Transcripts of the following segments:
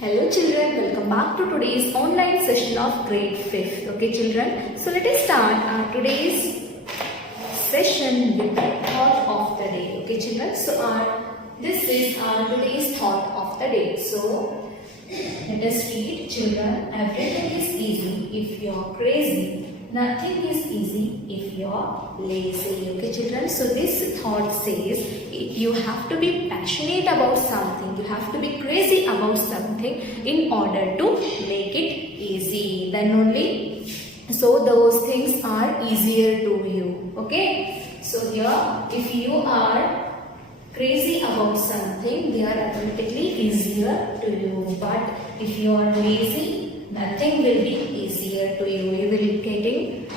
Hello children, welcome back to today's online session of grade 5th. Okay children, so let us start our today's session with the thought of the day. Okay children, so this is our today's thought of the day. So let us read. Children, everything is easy if you are crazy. Nothing is easy if you are lazy. Okay children, so this thought says you have to be passionate about something, you have to be crazy about something in order to make it easy. Then only so those things are easier to you. Okay, so here if you are crazy about something, they are automatically easier to you. But if you are lazy, nothing will be easier to you.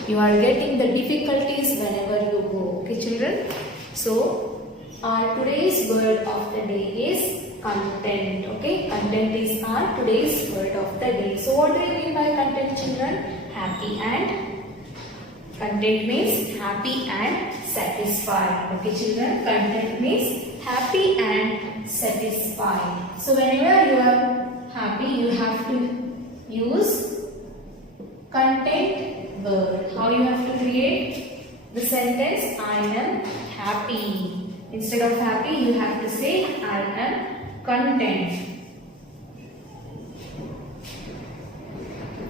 You are getting the difficulties whenever you go. Okay children, so our today's word of the day is content. Okay, content is our today's word of the day. So what do you mean by content children? Happy and content means happy and satisfied. Okay children, content means happy and satisfied. So whenever you are happy, you have to use content word. How you have to create the sentence? I am happy. Instead of happy, you have to say I am content.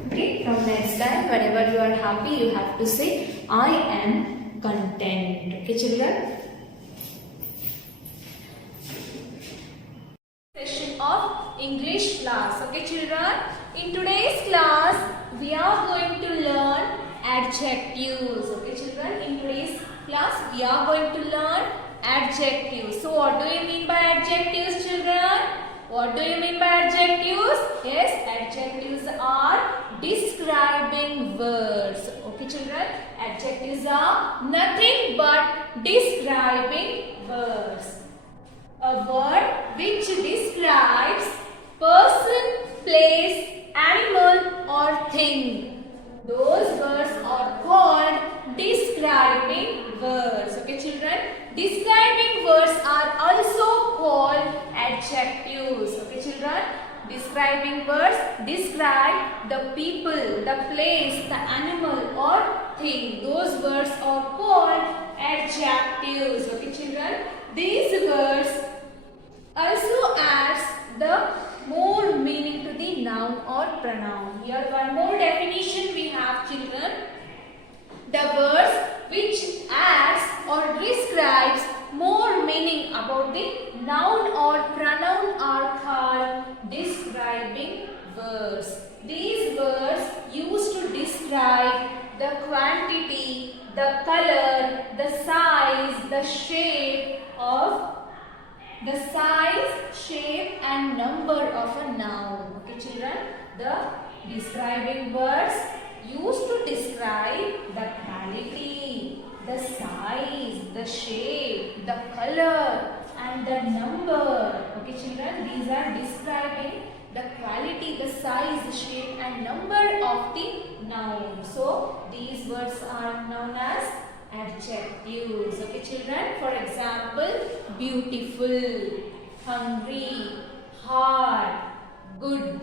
Okay, from next time, whenever you are happy, you have to say I am content. Okay children? Session of English class. Okay children, in today's class we are going to learn adjectives. Okay children, in today's class we are going to learn adjectives. So what do you mean by adjectives children? What do you mean by adjectives? Yes, adjectives are describing words. Okay children, adjectives are nothing but describing words. A word which describes person, place, animal or thing. Those words are called describing words. Okay children, describing words are also called adjectives. Okay children, describing words describe the people, the place, the animal or thing. Those words are called adjectives. Okay children, these words also adds the more meaning to the noun or pronoun. Here one more definition we have children. The words which adds or describes more meaning about the noun or pronoun are called describing words. These words used to describe the quantity, the color, the size, the shape and number of a noun. Okay children, the describing words used to describe the quality, the size, the shape, the color and the number. Okay children, these are describing the quality, the size, the shape and number of the noun. So these words are known as adjectives. Okay children, for example, beautiful, hungry, hard, good,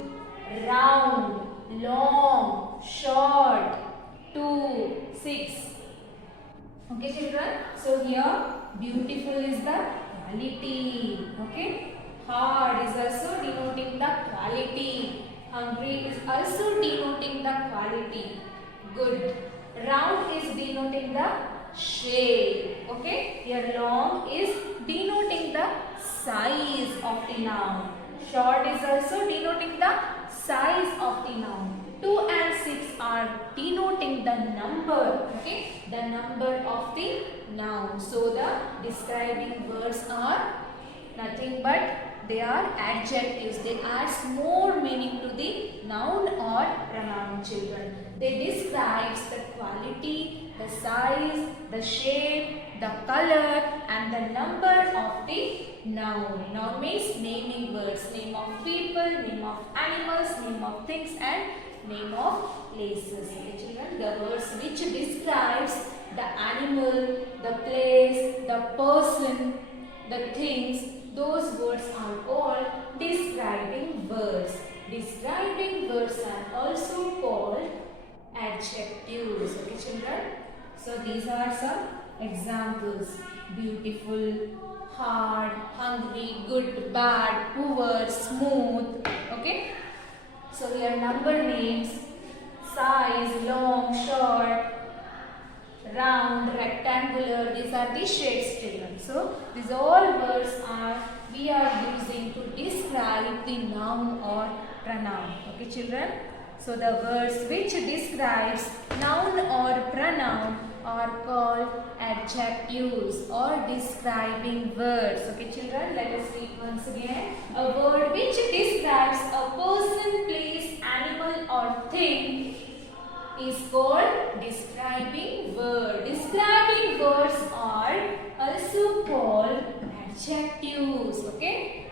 round, long, short, 2, 6. Okay children, so here beautiful is the quality. Okay, hard is also denoting the quality, hungry is also denoting the quality, good, round is denoting the shape. Okay, here long is denoting the size of the noun, short is also denoting the size of the noun, 2 and 6 are denoting the number. Okay, the number of the noun. So the describing words are nothing but they are adjectives. They add more meaning to the noun or pronoun children. They describes the quality, the size, the shape, the color and the number of the noun. Noun means naming words, name of people, name of animals, name of things and name of places. Okay children, the words which describes the animal, the place, the person, the things, those words are called describing words. describing words are also called adjectives. Okay, children. So these are some examples: beautiful, hard, hungry, good, bad, poor, smooth. Okay. So here number names, size, long, short, round, rectangular. These are the shapes, children. So these all words we are using to describe the noun or pronoun. Okay, children. So the words which describes noun or pronoun are called adjectives or describing words. Okay, children. Let us read once again. A word which describes a person, place, animal or thing is called describing word. Describing words are also called adjectives. Okay.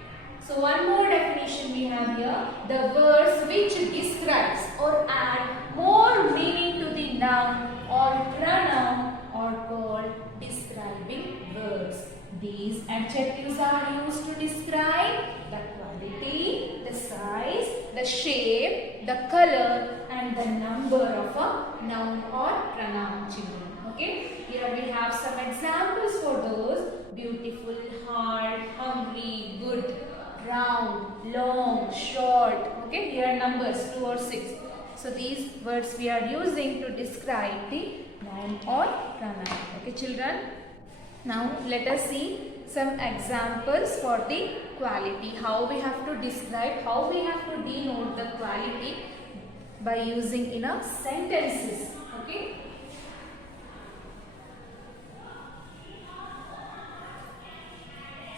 So one more definition we have here. The words which describes or add more meaning to the noun or pronoun are called describing words. These adjectives are used to describe the quality, the size, the shape, the color and the number of a noun or pronoun, children. Okay. Here we have some examples for those: beautiful, hard, hungry, good, round, long, short. Okay. Here numbers 2 or 6. So these words we are using to describe the noun or pronoun. Okay, children. Now let us see some examples for the quality. How we have to describe, how we have to denote the quality by using in a sentences. Okay.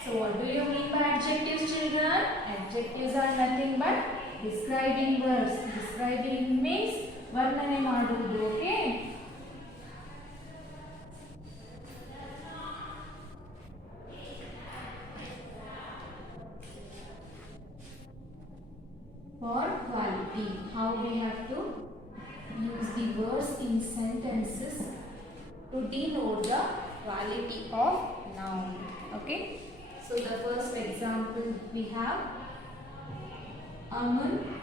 So what do you mean by adjectives, children? Adjectives are nothing but describing words. Describing means varnane maduvudu. Okay. For quality, how we have to use the words in sentences to denote the quality of noun. Okay. So the first example we have: Aman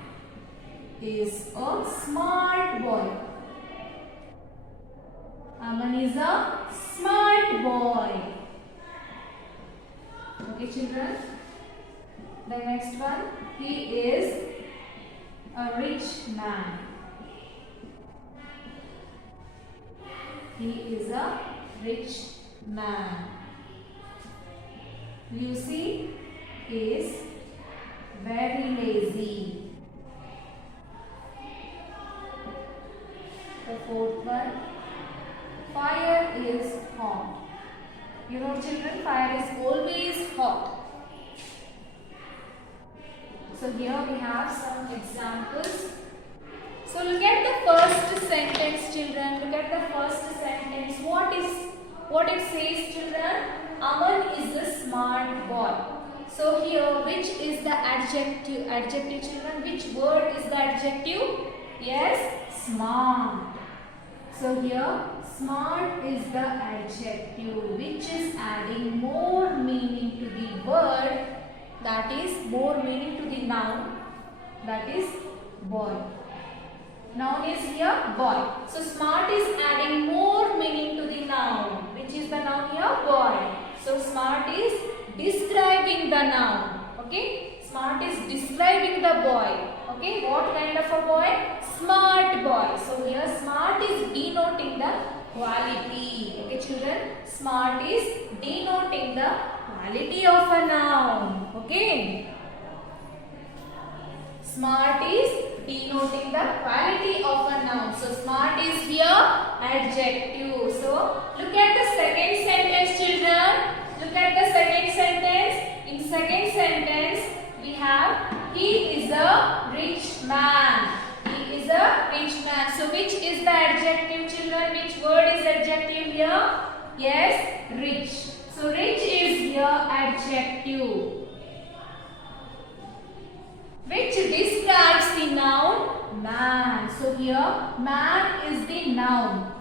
is a smart boy. Aman is a smart boy. Okay, children. The next one: he is a rich man. He is a rich man. Lucy is very lazy. The fourth one: fire is hot. You know, children, fire is always hot. So here we have some examples. So look at the first sentence, children. Look at the first sentence. What it says, children? Aman is a smart boy. So here, which is the adjective? Adjective, children. Which word is the adjective? Yes, smart. So here, smart is the adjective which is adding more meaning to the word. That is more meaning to the noun. That is boy. Noun is here boy. So smart is adding more meaning to the noun. Which is the noun here? Boy. So smart is describing the noun. Okay. Smart is describing the boy. Okay. What kind of a boy? Smart boy. So here smart is denoting the quality. Okay, children. Smart is denoting the quality of a noun. Okay. Smart is denoting the quality of a noun. So smart is here adjective. So look at the second sentence, children. Look at the second sentence. In second sentence we have he is a rich man. He is a rich man. So which is the adjective, children? Which word is adjective here? Yes, rich. So rich is here adjective which describes the noun man. So here man is the noun.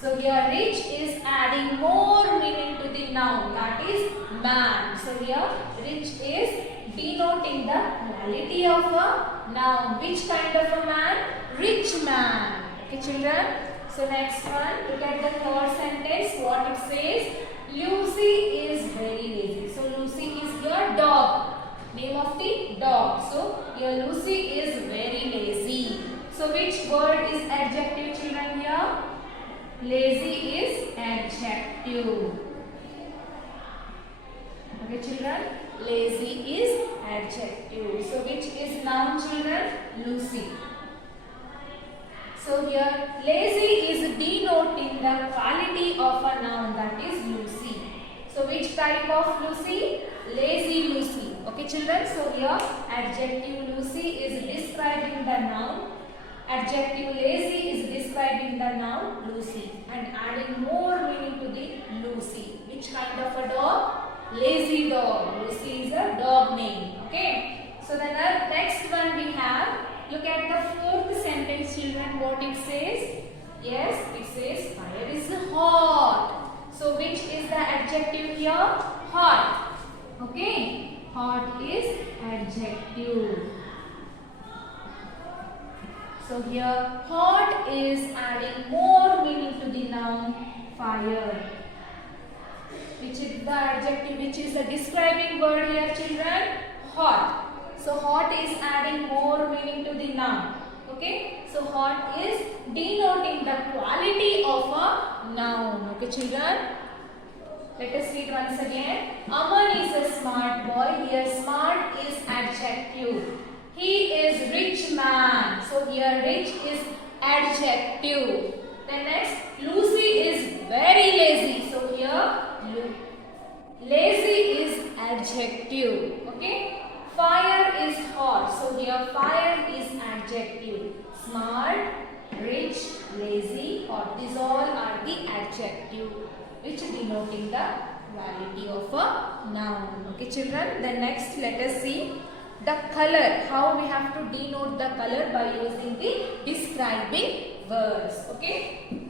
So here rich is adding more meaning to the noun, that is man. So here rich is denoting the quality of a noun. Which kind of a man? Rich man. Okay, children. So next one, look at the third sentence. What it says? Lucy is very lazy. So Lucy is your dog. Name of the dog. So here Lucy is very lazy. So which word is adjective, children, here? Lazy is adjective. Okay, children. Lazy is adjective. So which is noun, children? Lucy. So here lazy is denoting the quality of a noun, that is Lucy. So which type of Lucy? Lazy Lucy. Okay, children. So here adjective Lucy is describing the noun. Adjective lazy is describing the noun Lucy and adding more meaning to the Lucy. Which kind of a dog? Lazy dog. Lucy is a dog name. Okay. So the next one we have. Look at the fourth sentence, children. What it says? Yes, it says fire is hot. So which is the adjective here? Hot. Okay. Hot is adjective. So here hot is adding more meaning to the noun fire. Which is the adjective, which is the describing word here, children? Hot. So hot is adding more meaning to the noun. Okay. So hot is denoting the quality of a noun. Okay, children. Let us read once again. Aman is a smart boy. Here smart is adjective. He is rich man. So here rich is adjective. Then next, Lucy is very lazy. So here lazy is adjective. Okay. Fire is hot. So here fire is adjective. Smart, rich, lazy, hot. These all are the adjective which denoting the quality of a noun. Okay, children. Then next let us see the color. How we have to denote the color by using the describing words. Okay.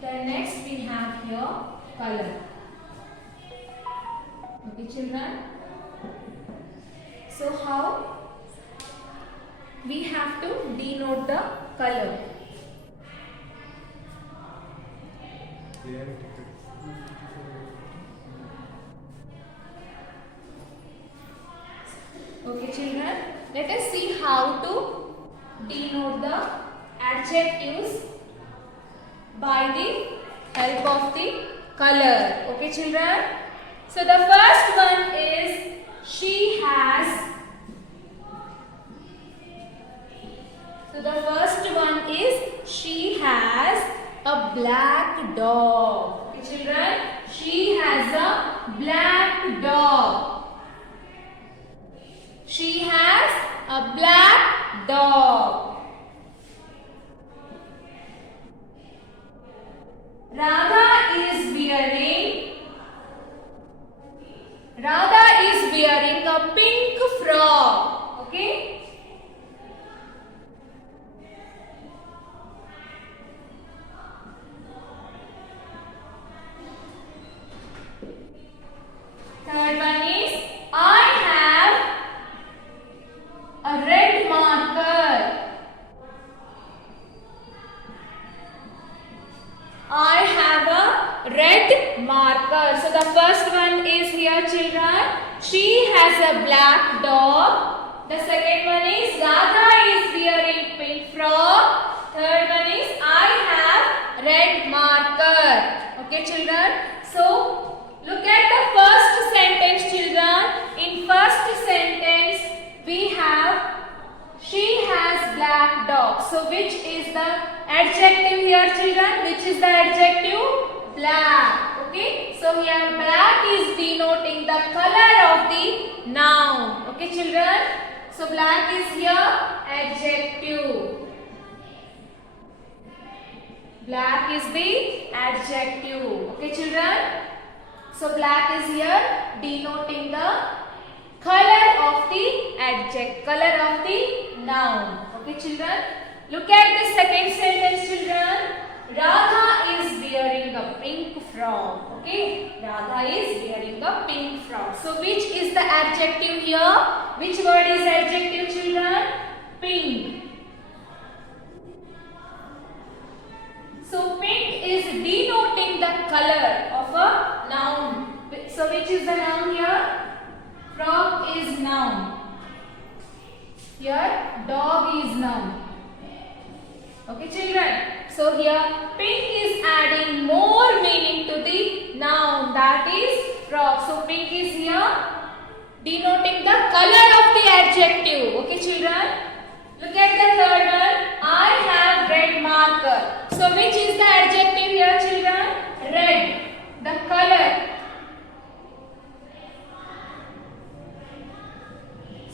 Then next we have here color. Okay, children. So how we have to denote the color? Okay, children. Let us see how to denote the adjectives by the help of the color. Okay, children. So the first one is she has. So the first one is she has a black dog. Okay, children. She has a black dog. She has a black dog. Radha is wearing a pink frock. Okay. Third one is I have a red marker. I have a red marker. So the first one is here, children. She has a black dog. The second one is Radha is wearing pink frock. Third one is I have red marker. Okay, children. So look at the first sentence, children. In first sentence we have she has black dog. So which is the adjective here, children? Which is the adjective? Black. Okay. So here black is denoting the color of the noun. Okay, children. So black is here adjective. Black is the adjective. Okay, children. So black is here denoting the color of the adjective, color of the noun. Okay, children. Look at the second sentence, children. Radha is wearing a pink frock. Okay, Radha is wearing a pink frock. So which is the adjective here? Which word is adjective, children? Pink. So pink is denoting the color of a noun. So which is the noun here? Frog is noun. Here dog is noun. Okay, children. So here pink is adding more meaning to the noun, that is frog. So pink is here denoting the color of the adjective. Okay, children. Look at the third one. I have red marker. So which is the adjective here, children? Red. The color.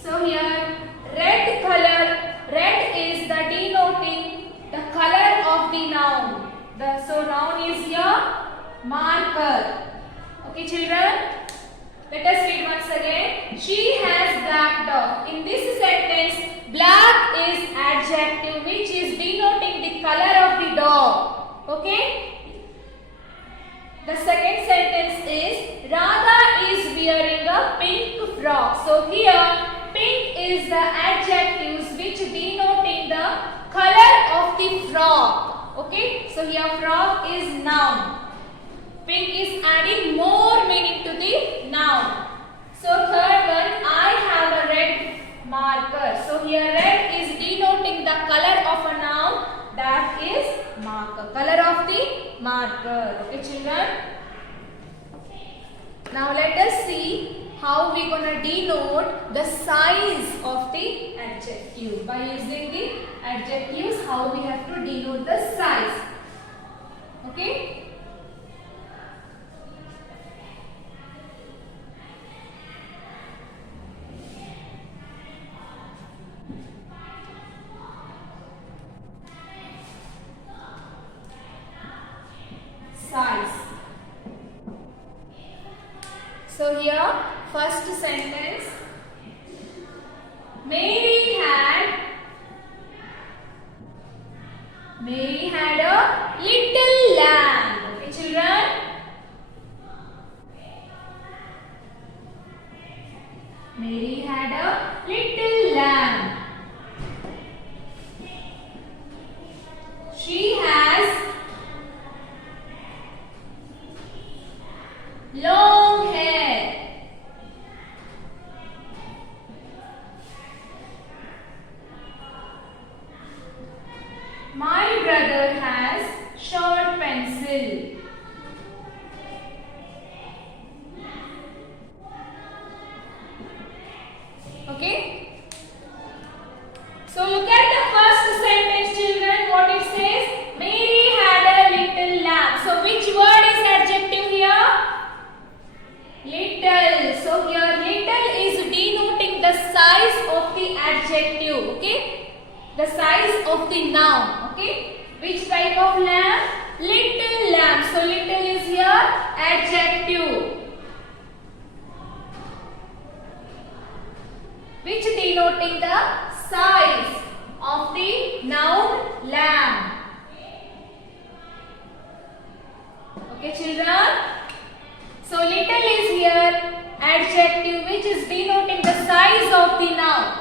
So here red color. Red is the denoting the color of the noun. So noun is here marker. Okay, children. Let us read once again. She has black dog. In this sentence, black is adjective which is denoting the color of the dog. Okay? The second sentence is Radha is wearing a pink frock. So here pink is the adjectives which denoting the color of the frock. Okay? So here frog is noun. Pink is adding more meaning to the noun. So third one, I have a red marker. So here red is denoting the color of a noun, that is marker. Color of the marker. Okay, children. Now let us see how we gonna denote the size of the adjective. By using the adjectives, how we have to denote the size. Okay. Size. So here first sentence, Mary had a little lamb. Okay, children. Mary had a little lamb. She has long hair. My brother has short pencil. Okay? So look at the first sentence, children. What it says? Mary had a little lamb. So which word is adjective here? Little. So here little is denoting the size of the adjective. Okay? The size of the noun. Okay? Which type of lamb? Little lamb. So little is here adjective, which denoting the size of the noun lamb. Okay, children. So little is here adjective which is denoting the size of the noun.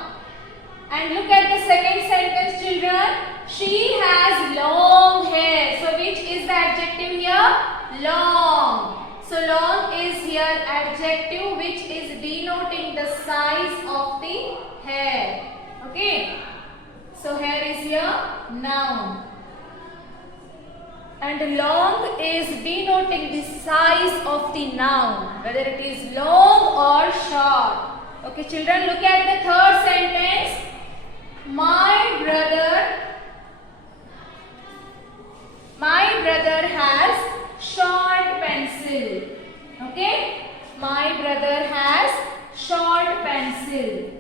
And look at the second sentence, children. She has long hair. So which is the adjective here? Long. So long is here adjective which is denoting the size of the hair. Okay. So hair is here noun. And long is denoting the size of the noun, whether it is long or short. Okay, children, look at the third sentence. My brother has short pencil. Okay? My brother has short pencil.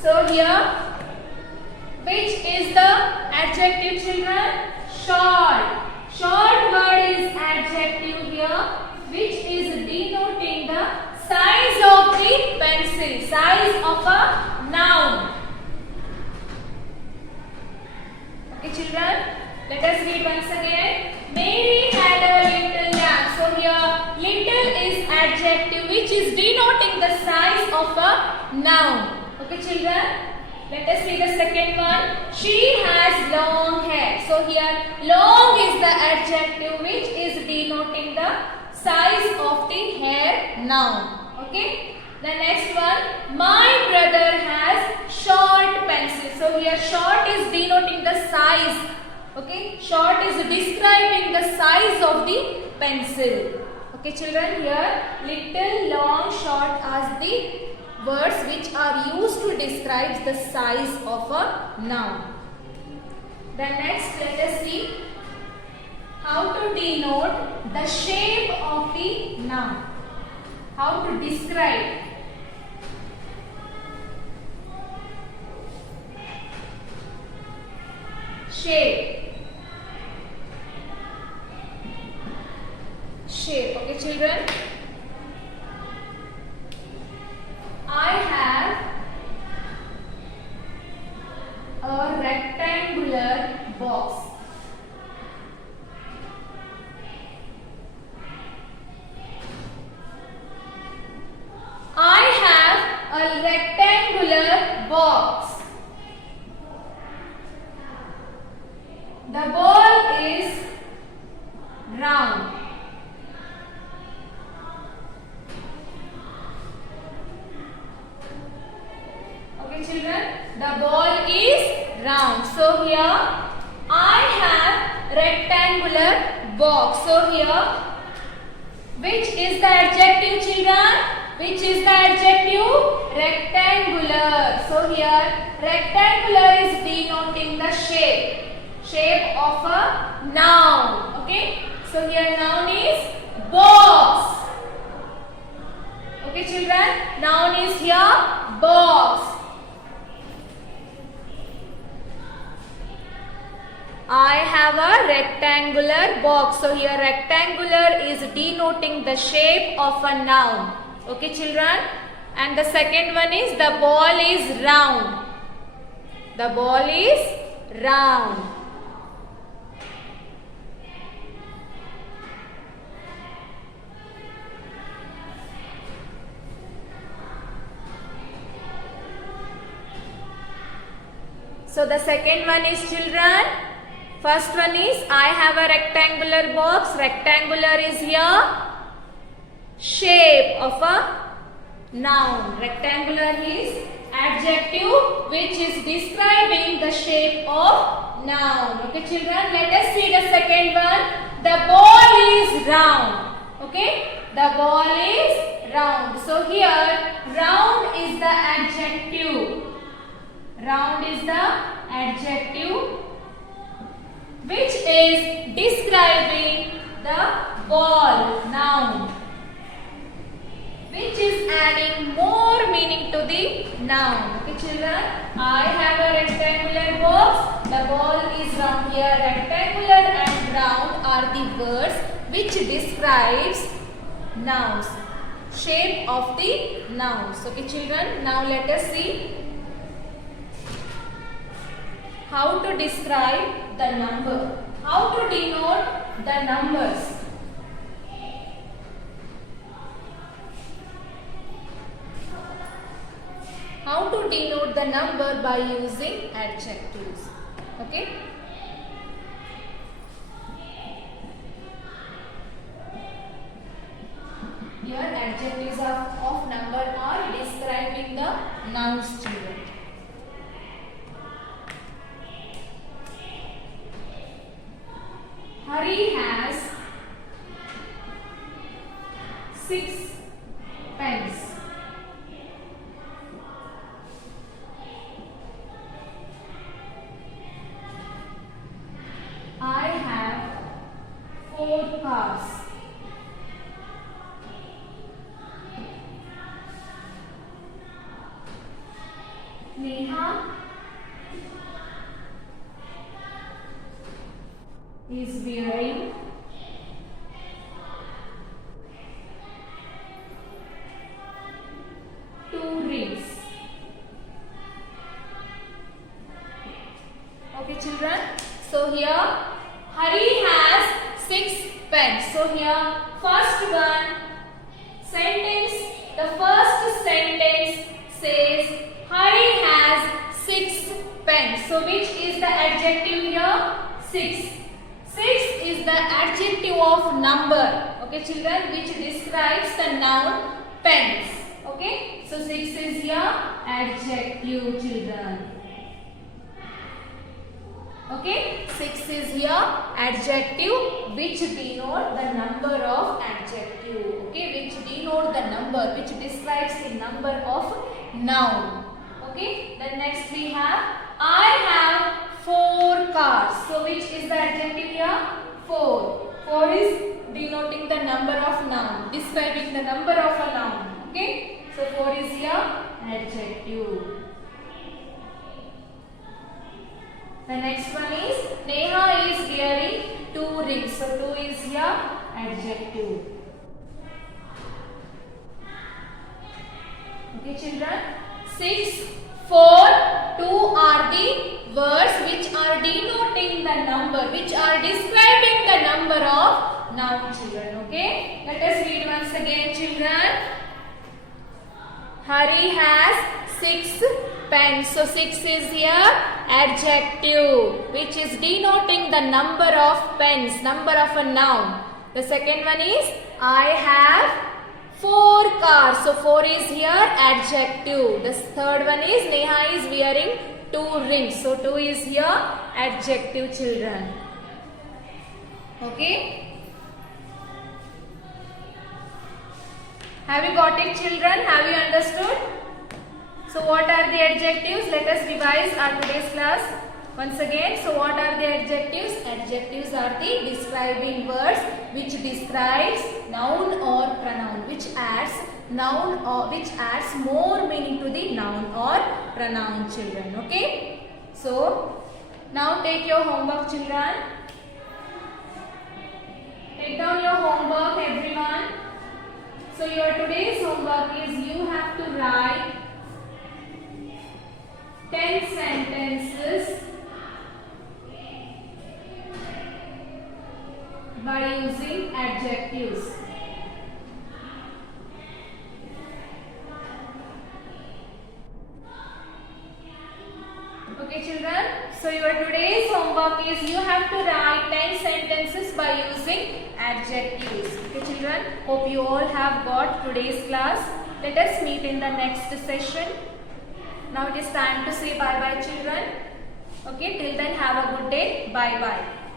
So here, which is the adjective, children? Short. Short word is adjective here, which is denoting the pencil. Size of a noun. Okay, children. Let us read once again. Mary had a little lamb. So here, little is adjective which is denoting the size of a noun. Okay, children. Let us see the second one. She has long hair. So here, long is the adjective which is denoting the size of the hair noun. Okay. The next one. My brother has short pencil. So here, short is denoting the size. Okay, short is describing the size of the pencil. Okay, children, here little, long, short are the words which are used to describe the size of a noun. Then next, let us see how to denote the shape of the noun. How to describe. Shape. Shape. Okay, children. I have a rectangular box. I have a rectangular box. The ball is round. Okay, children, the ball is round. So here I have rectangular box. So here, which is the adjective, children? Which is the adjective? Rectangular. So here rectangular is denoting the shape. Shape of a noun. Okay. So here noun is box. Okay, children. Noun is here box. I have a rectangular box. So here rectangular is denoting the shape of a noun. Okay, children. And the second one is the ball is round. The ball is round. So the second one is, children, first one is I have a rectangular box. Rectangular is here shape of a noun. Rectangular is adjective which is describing the shape of noun. Okay, children, let us see the second one. The ball is round. Okay, the ball is round. So here round is the adjective. Round is the adjective which is describing the ball, noun, which is adding more meaning to the noun. Okay, children, I have a rectangular box. The ball is round. Here rectangular and round are the words which describes nouns, shape of the nouns. Okay, children, now let us see how to describe the number, how to denote the numbers. How to denote the number by using adjectives. Okay. Here adjectives of number are describing the nouns, children. Hari has 6 pens. I have 4 cars. Neha is wearing two So which is the adjective here? 6. 6 is the adjective of number. Okay children, which describes the noun pens. Okay. So 6 is here adjective children. Okay. 6 is here adjective which denote the number of adjective. Okay. Which denote the number, which describes the number of noun. Okay. Then next we have I have 4 cars. So which is the adjective here? 4. 4 is denoting the number of noun, describing the number of a noun. Okay. So 4 is here adjective. The next one is Neha is wearing 2 rings. So 2 is here adjective. Okay children. 6, 4, 2 are the words which are denoting the number, which are describing the number of noun children. Okay. Let us read once again children. Hari has 6 pens. So 6 is here adjective which is denoting the number of pens, number of a noun. The second one is I have 4 cars. So 4 is here adjective. The third one is Neha is wearing 2 rings. So 2 is here adjective children. Okay. Have you got it children? Have you understood? So what are the adjectives? Let us revise our today's class once again. So what are the adjectives? Adjectives are the describing words which describes noun or pronoun, which adds noun or which adds more meaning to the noun or pronoun children. Okay. So now take your homework children. Take down your homework everyone. So your today's homework is you have to write 10 sentences by using adjectives. Okay children, so your today's homework is you have to write 10 sentences by using adjectives. Okay children, hope you all have got today's class. Let us meet in the next session. Now it is time to say bye bye children. Okay, till then have a good day. Bye bye.